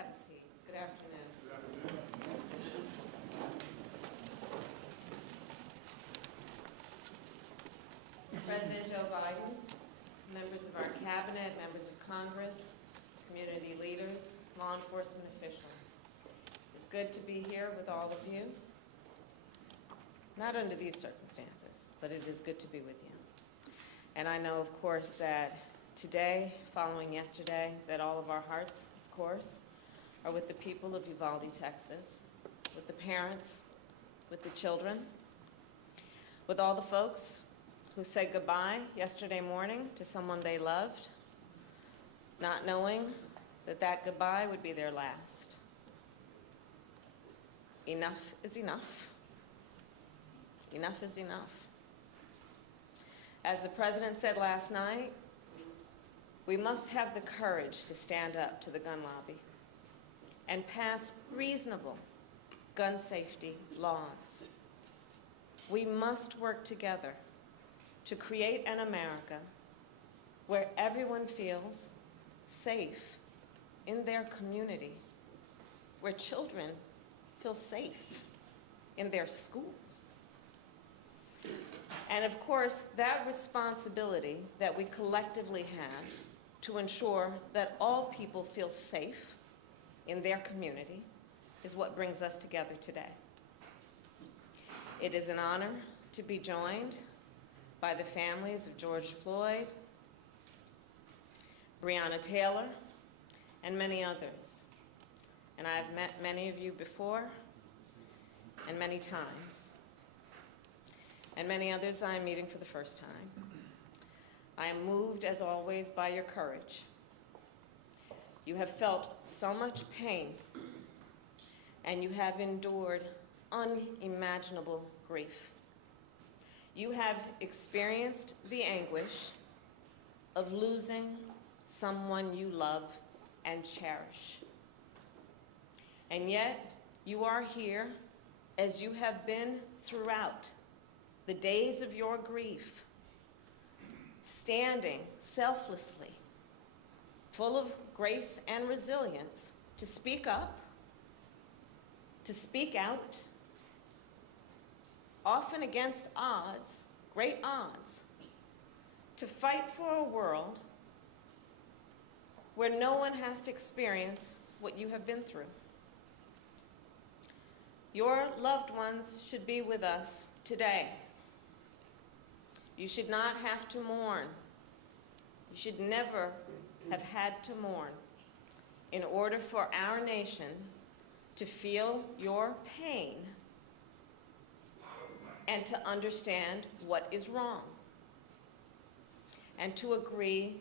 have a seat. Good afternoon. Good afternoon. President Joe Biden, members of our cabinet, members of Congress, community leaders, law enforcement officials. It's good to be here with all of you. Not under these circumstances, but it is good to be with you. And I know, of course, that today, following yesterday, that all of our hearts, of course, are with the people of Uvalde, Texas, with the parents, with the children, with all the folks who said goodbye yesterday morning to someone they loved, not knowing that that goodbye would be their last. Enough is enough. Enough is enough. As the President said last night, we must have the courage to stand up to the gun lobby and pass reasonable gun safety laws. We must work together to create an America where everyone feels safe in their community, where children feel safe in their schools. And of course, that responsibility that we collectively have to ensure that all people feel safe in their community is what brings us together today. It is an honor to be joined by the families of George Floyd, Breonna Taylor, and many others. And I've met many of you before, and many times. And many others I am meeting for the first time. I am moved, as always, by your courage. You have felt so much pain, and you have endured unimaginable grief. You have experienced the anguish of losing someone you love and cherish. And yet, you are here as you have been throughout the days of your grief, standing selflessly, full of grace and resilience, to speak up, to speak out, often against odds, great odds, to fight for a world where no one has to experience what you have been through. Your loved ones should be with us today. You should not have to mourn. You should never have had to mourn in order for our nation to feel your pain and to understand what is wrong and to agree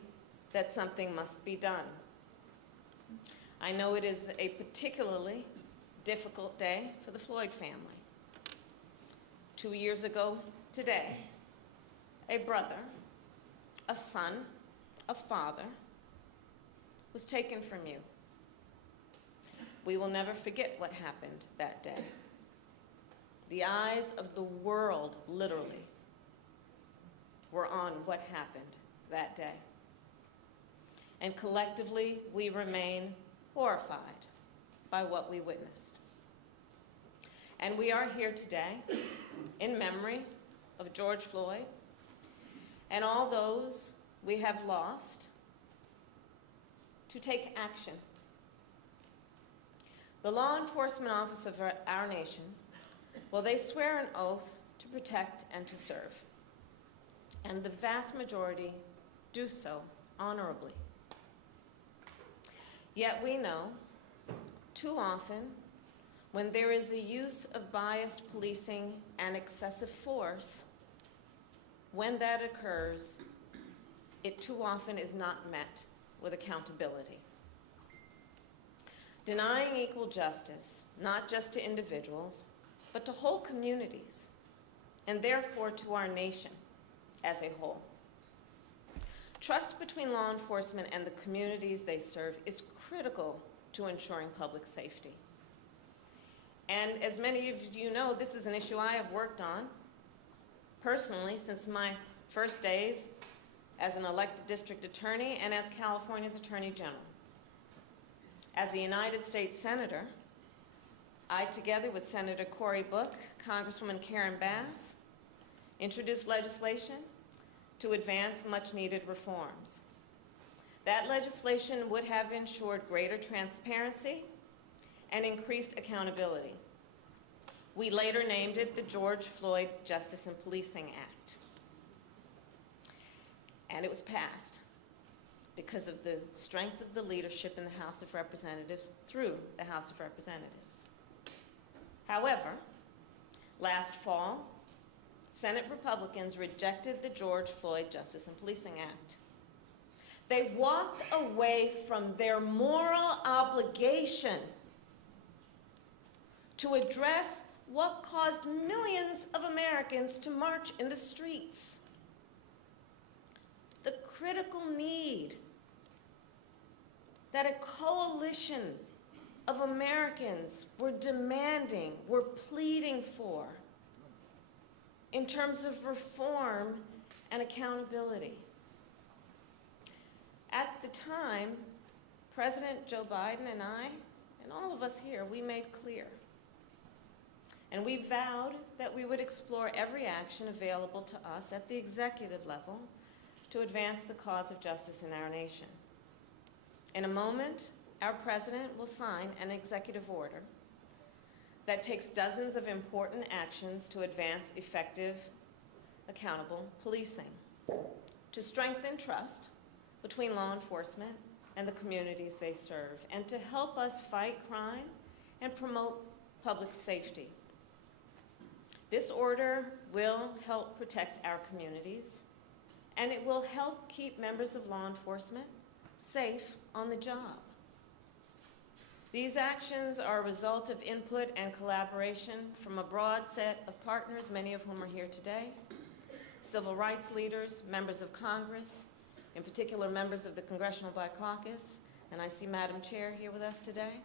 that something must be done. I know it is a particularly difficult day for the Floyd family. 2 years ago today, a brother, a son, a father was taken from you. We will never forget what happened that day. The eyes of the world, literally, were on what happened that day. And collectively, we remain horrified by what we witnessed. And we are here today in memory of George Floyd and all those we have lost to take action. The law enforcement officers of our nation, well, they swear an oath to protect and to serve. And the vast majority do so honorably. Yet we know, too often, when there is a use of biased policing and excessive force, when that occurs, it too often is not met with accountability. Denying equal justice, not just to individuals, but to whole communities, and therefore to our nation as a whole. Trust between law enforcement and the communities they serve is critical to ensuring public safety. And as many of you know, this is an issue I have worked on personally since my first days as an elected district attorney and as California's Attorney General. As a United States Senator, I, together with Senator Cory Book, Congresswoman Karen Bass, introduced legislation to advance much-needed reforms. That legislation would have ensured greater transparency and increased accountability. We later named it the George Floyd Justice and Policing Act. And it was passed because of the strength of the leadership in the House of Representatives through the House of Representatives. However, last fall, Senate Republicans rejected the George Floyd Justice and Policing Act. They walked away from their moral obligation to address what caused millions of Americans to march in the streets. The critical need that a coalition of Americans were demanding, were pleading for in terms of reform and accountability. At the time, President Joe Biden and I, and all of us here, we made clear, and we vowed that we would explore every action available to us at the executive level to advance the cause of justice in our nation. In a moment, our president will sign an executive order that takes dozens of important actions to advance effective, accountable policing, to strengthen trust between law enforcement and the communities they serve, and to help us fight crime and promote public safety. This order will help protect our communities, and it will help keep members of law enforcement safe on the job. These actions are a result of input and collaboration from a broad set of partners, many of whom are here today, civil rights leaders, members of Congress, in particular members of the Congressional Black Caucus, and I see Madam Chair here with us today,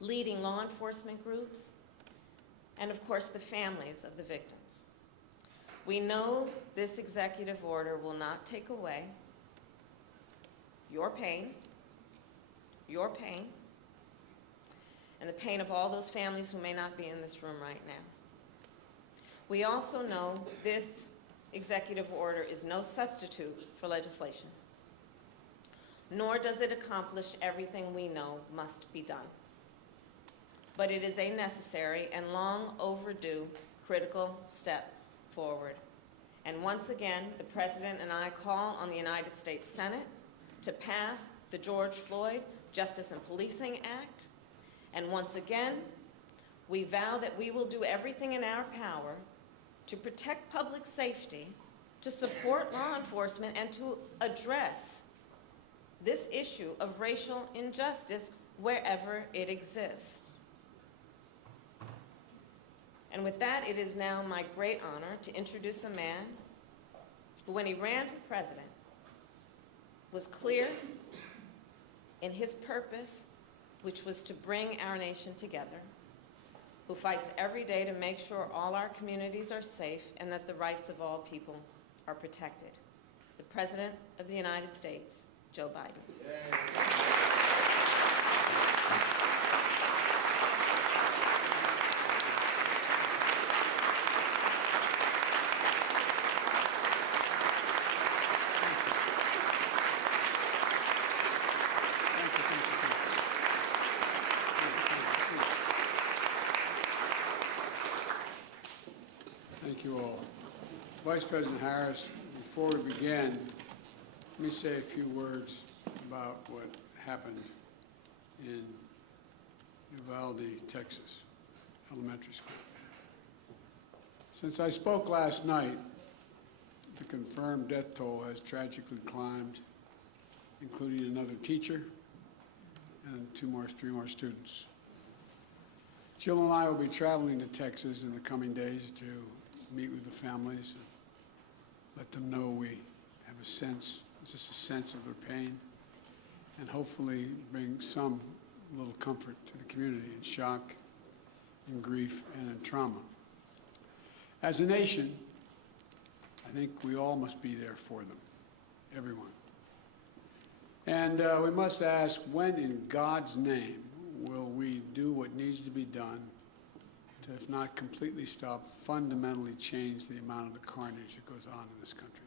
leading law enforcement groups, and of course the families of the victims. We know this executive order will not take away your pain, and the pain of all those families who may not be in this room right now. We also know this executive order is no substitute for legislation, nor does it accomplish everything we know must be done. But it is a necessary and long overdue critical step forward. And once again, the President and I call on the United States Senate to pass the George Floyd Justice and Policing Act. And once again, we vow that we will do everything in our power to protect public safety, to support law enforcement, and to address this issue of racial injustice wherever it exists. And with that, it is now my great honor to introduce a man who, when he ran for president, was clear in his purpose, which was to bring our nation together, who fights every day to make sure all our communities are safe and that the rights of all people are protected. The President of the United States, Joe Biden. Yay. Thank you all. Vice President Harris, before we begin, let me say a few words about what happened in Uvalde, Texas, elementary school. Since I spoke last night, the confirmed death toll has tragically climbed, including another teacher and three more students. Jill and I will be traveling to Texas in the coming days to meet with the families and let them know we have a sense, just a sense of their pain, and hopefully bring some little comfort to the community in shock, in grief, and in trauma. As a nation, I think we all must be there for them, everyone. And we must ask, when in God's name will we do what needs to be done to, if not completely stop, fundamentally change the amount of the carnage that goes on in this country?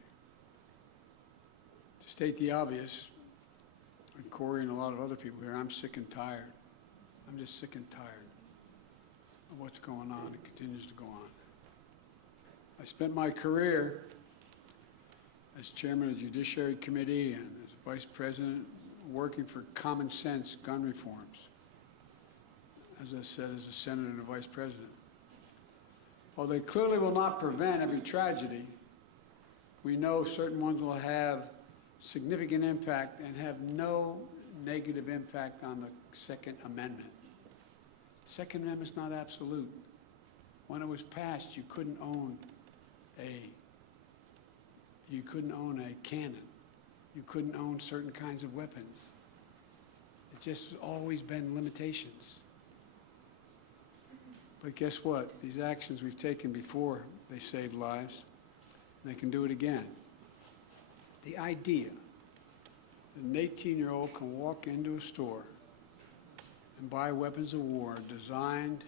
To state the obvious, and Corey and a lot of other people here, I'm sick and tired. I'm just sick and tired of what's going on and continues to go on. I spent my career as chairman of the Judiciary Committee and as vice president working for common sense gun reforms. As I said, as a senator and a vice president. While they clearly will not prevent every tragedy, we know certain ones will have significant impact and have no negative impact on the Second Amendment. Second Amendment is not absolute. When it was passed, you couldn't own a cannon. You couldn't own certain kinds of weapons. It's just always been limitations. But guess what? These actions we've taken before, they saved lives. And they can do it again. The idea that an 18-year-old can walk into a store and buy weapons of war designed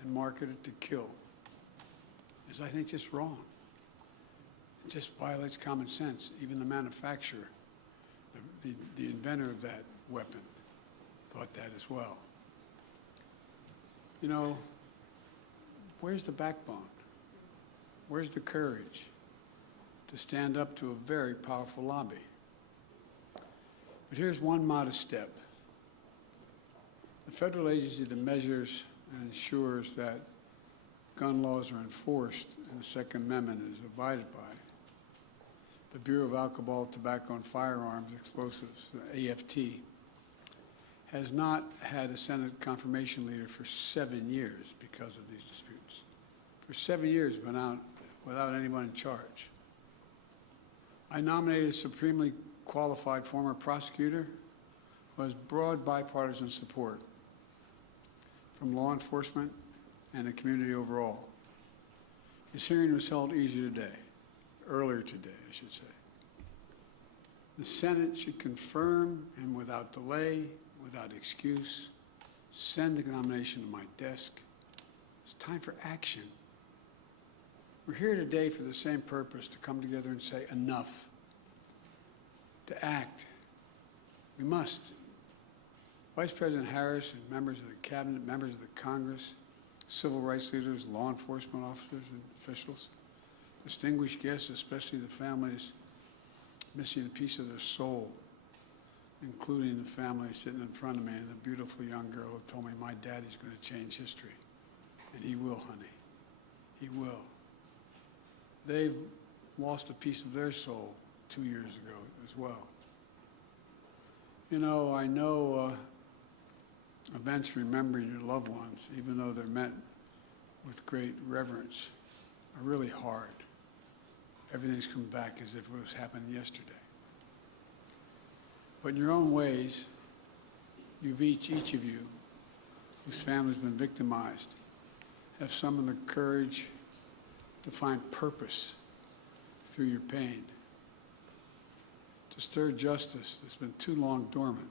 and marketed to kill is, I think, just wrong. It just violates common sense. Even the manufacturer, the inventor of that weapon, thought that as well. You know, where's the backbone? Where's the courage to stand up to a very powerful lobby? But here's one modest step. The federal agency that measures and ensures that gun laws are enforced and the Second Amendment is abided by, the Bureau of Alcohol, Tobacco, and Firearms Explosives, AFT, has not had a Senate confirmation leader for 7 years because of these disputes. For 7 years, been out without anyone in charge. I nominated a supremely qualified former prosecutor who has broad bipartisan support from law enforcement and the community overall. His hearing was held earlier today, I should say. The Senate should confirm and without delay, without excuse, send the nomination to my desk. It's time for action. We're here today for the same purpose, to come together and say enough, to act. We must. Vice President Harris and members of the cabinet, members of the Congress, civil rights leaders, law enforcement officers and officials, distinguished guests, especially the families missing a piece of their soul, including the family sitting in front of me and the beautiful young girl who told me my daddy's going to change history. And he will, honey. He will. They've lost a piece of their soul 2 years ago as well. You know, I know events remembering your loved ones, even though they're met with great reverence, are really hard. Everything's come back as if it was happening yesterday. But in your own ways, you've each of you, whose family's been victimized, have summoned the courage to find purpose through your pain, to stir justice that's been too long dormant,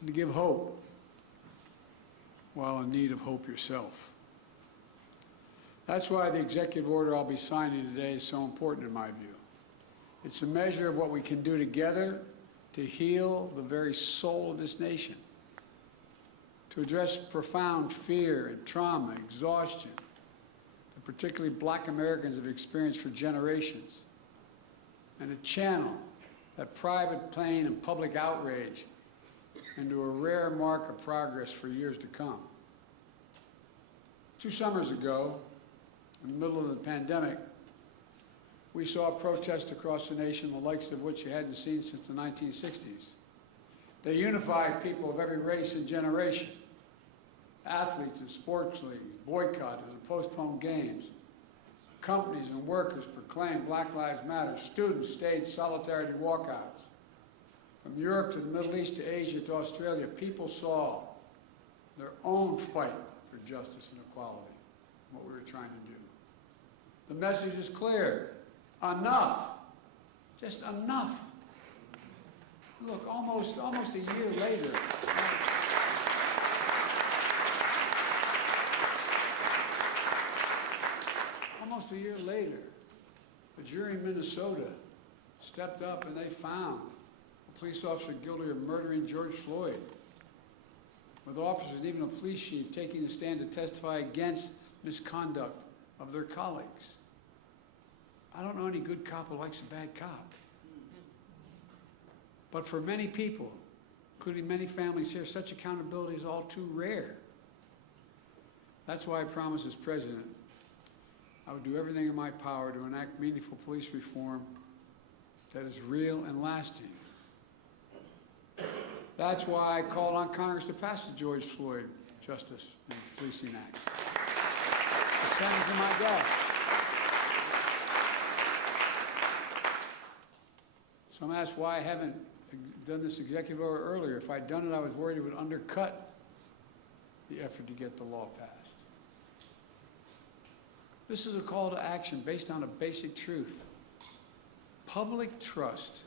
and to give hope while in need of hope yourself. That's why the executive order I'll be signing today is so important in my view. It's a measure of what we can do together to heal the very soul of this nation, to address profound fear and trauma, exhaustion, that particularly Black Americans have experienced for generations, and to channel that private pain and public outrage into a rare mark of progress for years to come. 2 summers ago, in the middle of the pandemic, we saw protests across the nation, the likes of which you hadn't seen since the 1960s. They unified people of every race and generation. Athletes and sports leagues boycotted and postponed games. Companies and workers proclaimed Black Lives Matter. Students staged solidarity walkouts. From Europe to the Middle East to Asia to Australia, people saw their own fight for justice and equality, what we were trying to do. The message is clear. Enough. Just enough. Look, almost a year later, a jury in Minnesota stepped up and they found a police officer guilty of murdering George Floyd, with officers and even a police chief taking the stand to testify against misconduct of their colleagues. I don't know any good cop who likes a bad cop. But for many people, including many families here, such accountability is all too rare. That's why I promised as president I would do everything in my power to enact meaningful police reform that is real and lasting. That's why I called on Congress to pass the George Floyd Justice and Policing Act. The Senate's in my desk. So I'm asked why I haven't done this executive order earlier. If I'd done it, I was worried it would undercut the effort to get the law passed. This is a call to action based on a basic truth. Public trust,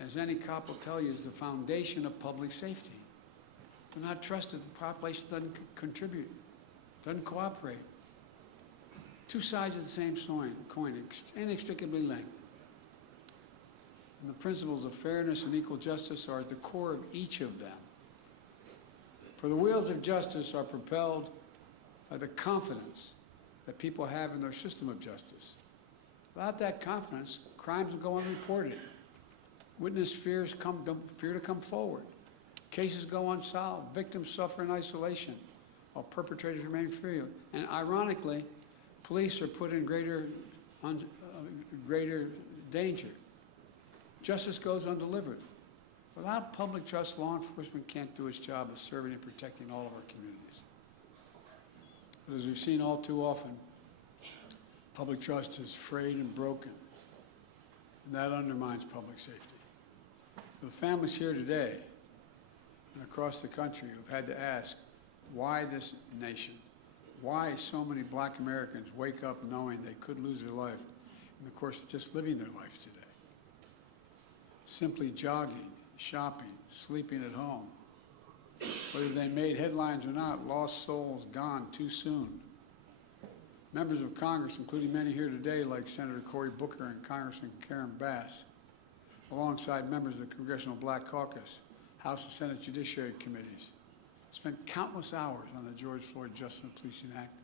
as any cop will tell you, is the foundation of public safety. If they're not trusted, the population doesn't contribute, doesn't cooperate. Two sides of the same coin, inextricably linked. And the principles of fairness and equal justice are at the core of each of them. For the wheels of justice are propelled by the confidence that people have in their system of justice. Without that confidence, crimes will go unreported. Witness fear to come forward. Cases go unsolved. Victims suffer in isolation, while perpetrators remain free. And ironically, police are put in greater danger. Justice goes undelivered. Without public trust, law enforcement can't do its job of serving and protecting all of our communities. But as we've seen all too often, public trust is frayed and broken, and that undermines public safety. For the families here today and across the country who've had to ask why this nation, why so many black Americans wake up knowing they could lose their life in the course of just living their life today. Simply jogging, shopping, sleeping at home. Whether they made headlines or not, lost souls gone too soon. Members of Congress, including many here today like Senator Cory Booker and Congressman Karen Bass, alongside members of the Congressional Black Caucus, House and Senate Judiciary Committees, spent countless hours on the George Floyd Justice and Policing Act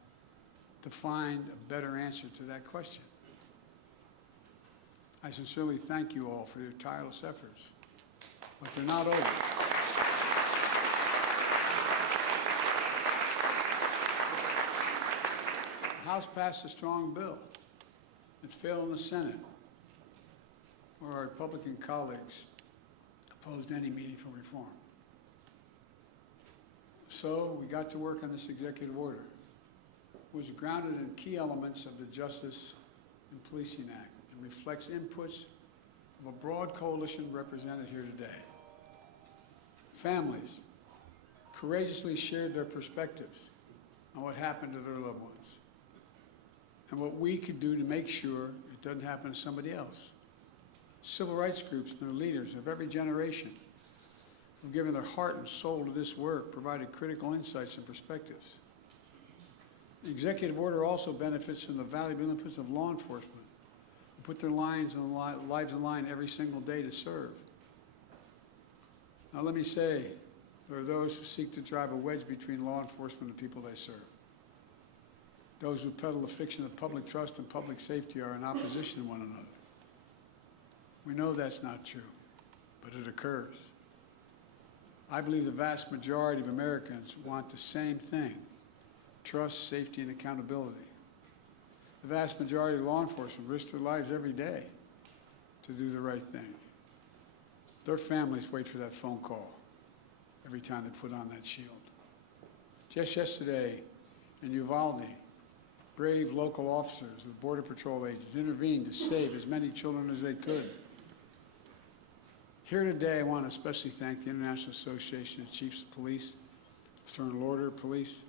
to find a better answer to that question. I sincerely thank you all for your tireless efforts, but they're not over. The House passed a strong bill. It failed in the Senate, where our Republican colleagues opposed any meaningful reform. So we got to work on this executive order. It was grounded in key elements of the Justice and Policing Act and reflects inputs of a broad coalition represented here today. Families courageously shared their perspectives on what happened to their loved ones and what we could do to make sure it doesn't happen to somebody else. Civil rights groups and their leaders of every generation who've given their heart and soul to this work provided critical insights and perspectives. The executive order also benefits from the valuable inputs of law enforcement who put their lives on line every single day to serve. Now let me say, there are those who seek to drive a wedge between law enforcement and the people they serve. Those who peddle the fiction of public trust and public safety are in opposition to one another. We know that's not true, but it occurs. I believe the vast majority of Americans want the same thing: trust, safety, and accountability. The vast majority of law enforcement risk their lives every day to do the right thing. Their families wait for that phone call every time they put on that shield. Just yesterday in Uvalde, brave local officers of the Border Patrol agents intervened to save as many children as they could. Here today, I want to especially thank the International Association of Chiefs of Police, Fraternal Order of Police,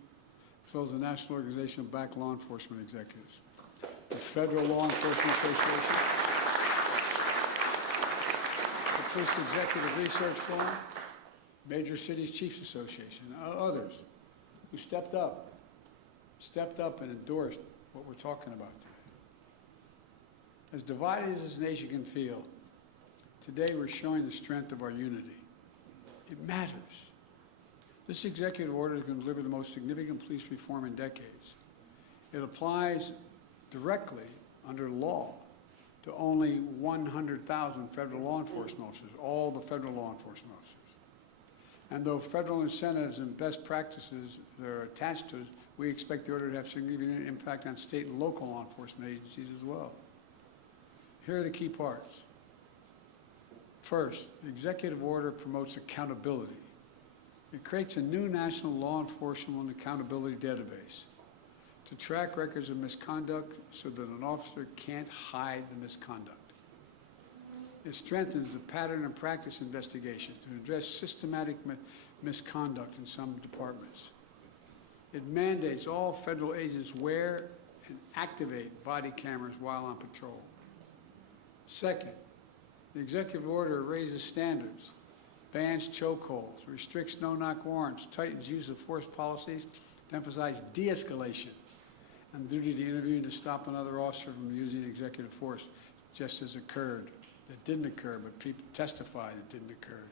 as well as the National Organization of Black Law Enforcement Executives, the Federal Law Enforcement Association, the Police Executive Research Forum, Major Cities Chiefs Association, and others who stepped up and endorsed what we're talking about today. As divided as this nation can feel, today we're showing the strength of our unity. It matters. This executive order is going to deliver the most significant police reform in decades. It applies directly under law to only 100,000 federal law enforcement officers, all the federal law enforcement officers. And though federal incentives and best practices that are attached to it, we expect the order to have significant impact on state and local law enforcement agencies as well. Here are the key parts. First, the executive order promotes accountability. It creates a new national law enforcement accountability database to track records of misconduct so that an officer can't hide the misconduct. It strengthens the pattern and practice investigation to address systematic misconduct in some departments. It mandates all federal agents wear and activate body cameras while on patrol. Second, the executive order raises standards, bans chokeholds, restricts no-knock warrants, tightens use of force policies to emphasize de-escalation and duty to interview and to stop another officer from using executive force, just as occurred. It didn't occur, but people testified it didn't occur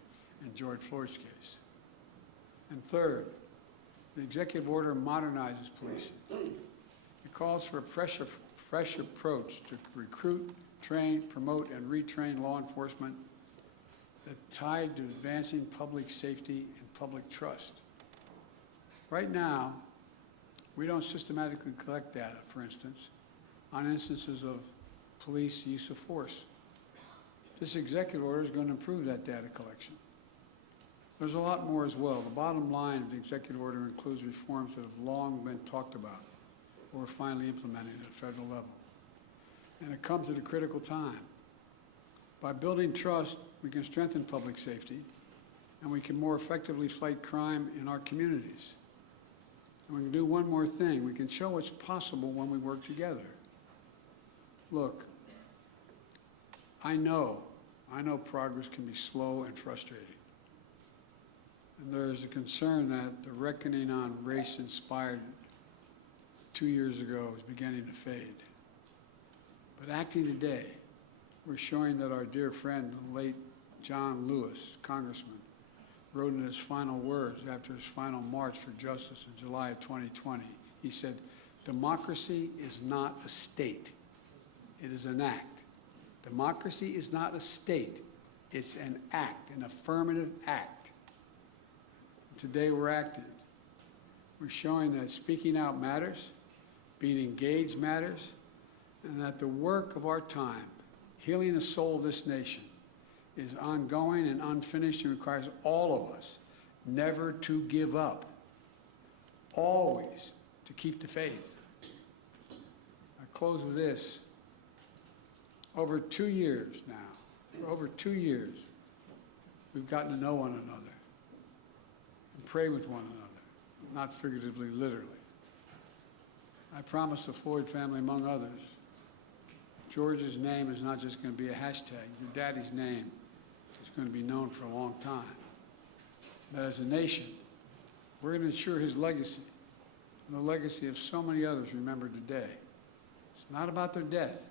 in George Floyd's case. And third, the executive order modernizes policing. It calls for a fresh approach to recruit, train, promote, and retrain law enforcement that's tied to advancing public safety and public trust. Right now, we don't systematically collect data, for instance, on instances of police use of force. This executive order is going to improve that data collection. There's a lot more as well. The bottom line of the executive order includes reforms that have long been talked about or are finally implemented at a federal level. And it comes at a critical time. By building trust, we can strengthen public safety, and we can more effectively fight crime in our communities. And we can do one more thing. We can show what's possible when we work together. Look, I know progress can be slow and frustrating. And there is a concern that the reckoning on race inspired 2 years ago is beginning to fade. But acting today, we're showing that our dear friend, the late John Lewis, Congressman, wrote in his final words after his final march for justice in July of 2020. He said, "Democracy is not a state, it is an act. Democracy is not a state, it's an act, an affirmative act." Today we're acting. We're showing that speaking out matters, being engaged matters, and that the work of our time, healing the soul of this nation, is ongoing and unfinished and requires all of us never to give up, always to keep the faith. I close with this. Over 2 years now, for over 2 years, we've gotten to know one another and pray with one another, not figuratively, literally. I promised the Floyd family, among others, George's name is not just going to be a hashtag. Your daddy's name is going to be known for a long time. But as a nation, we're going to ensure his legacy and the legacy of so many others remembered today. It's not about their death,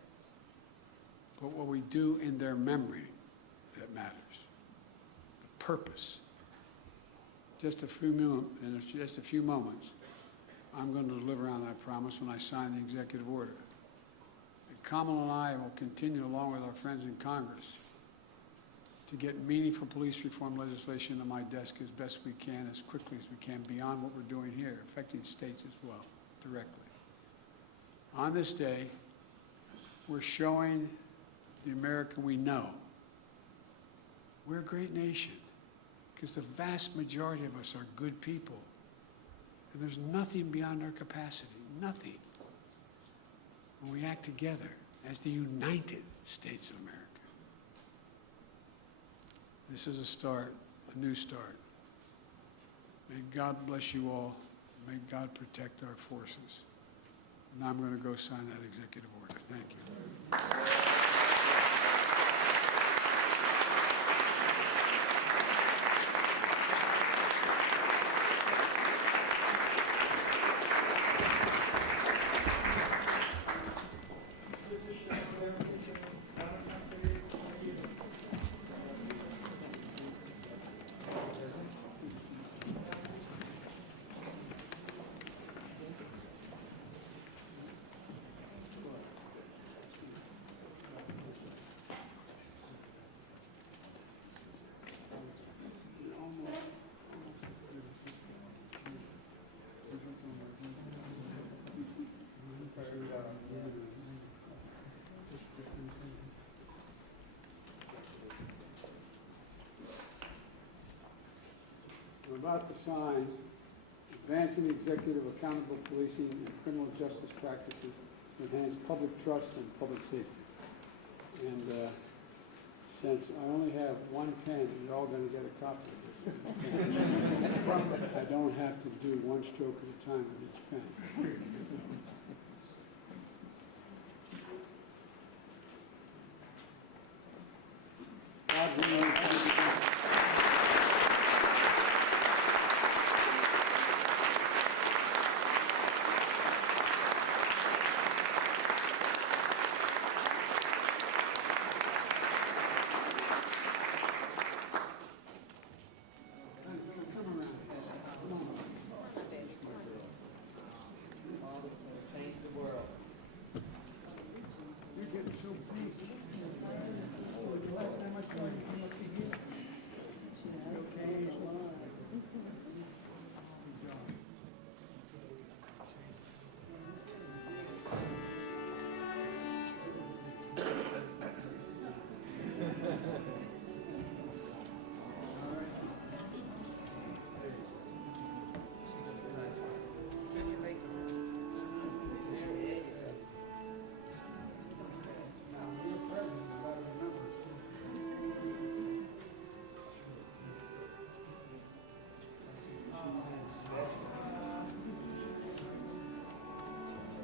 but what we do in their memory that matters. The purpose. In just a few moments, I'm going to deliver on that promise when I sign the executive order. And Kamala and I will continue, along with our friends in Congress, to get meaningful police reform legislation on my desk as best we can, as quickly as we can, beyond what we're doing here, affecting states as well, directly. On this day, we're showing the America we know we're a great nation, because the vast majority of us are good people. And there's nothing beyond our capacity, nothing, when we act together as the United States of America. This is a start, a new start. May God bless you all. May God protect our forces. Now I'm going to go sign that executive order. Thank you. I'm about to sign Advancing Executive Accountable Policing and Criminal Justice Practices to Enhance Public Trust and Public Safety. And since I only have one pen, you're all going to get a copy of this. I don't have to do one stroke at a time with each pen. God willing, come around. Come on. Change the world. You're getting so big. Last time I saw you came up to here. You okay? Now, you're president, you gotta remember.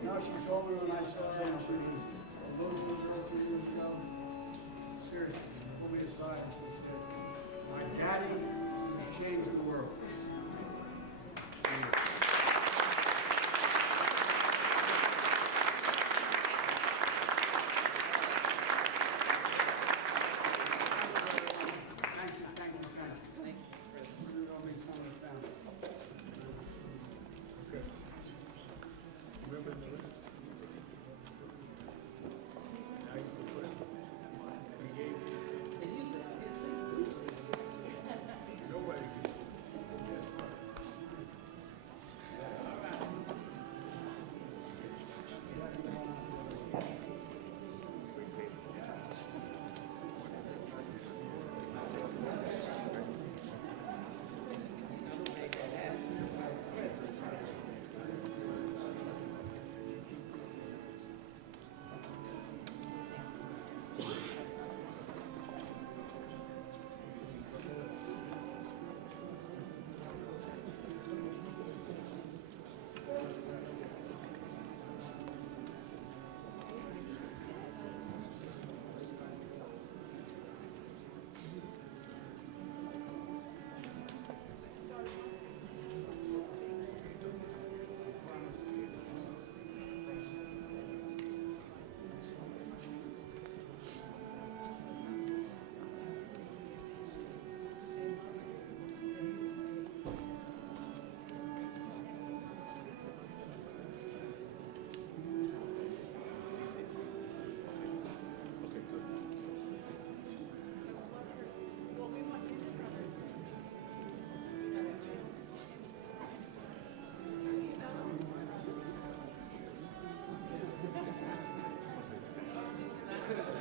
No, she told me when I saw her, and she was, those girls 2 years ago, seriously, she pulled me aside and she said, my dad